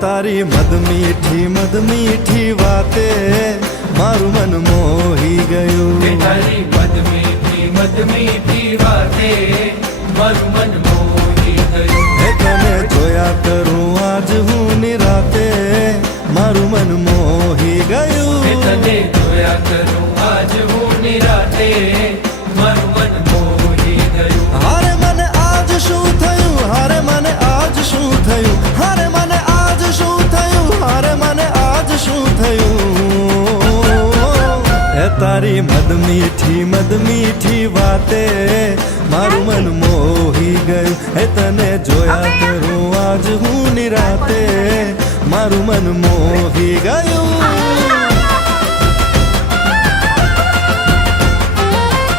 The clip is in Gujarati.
તારી મદ મીઠી વાતે મારું મન મોહી ગયું. તારી મદ મીઠી વાતે મારું મન મોહી ગયું. હે તને જોયા કરું આજ હું નિરાતે મારું મન મોહી ગયું. તને જોયા કરું આજ હું નિરાતે મારું મન મોહી ગયું. હારે મને આજ શું થયું, હારે મને આજ શું થયું, હારે મને આજ શું થયું, હારે મને આજ શું થયું. હે તારી મદ મીઠી વાતે મારું મન મોહી ગયું. હે તને જોયા કરું આજ હું નિરાતે મારું મન મોહી ગયું.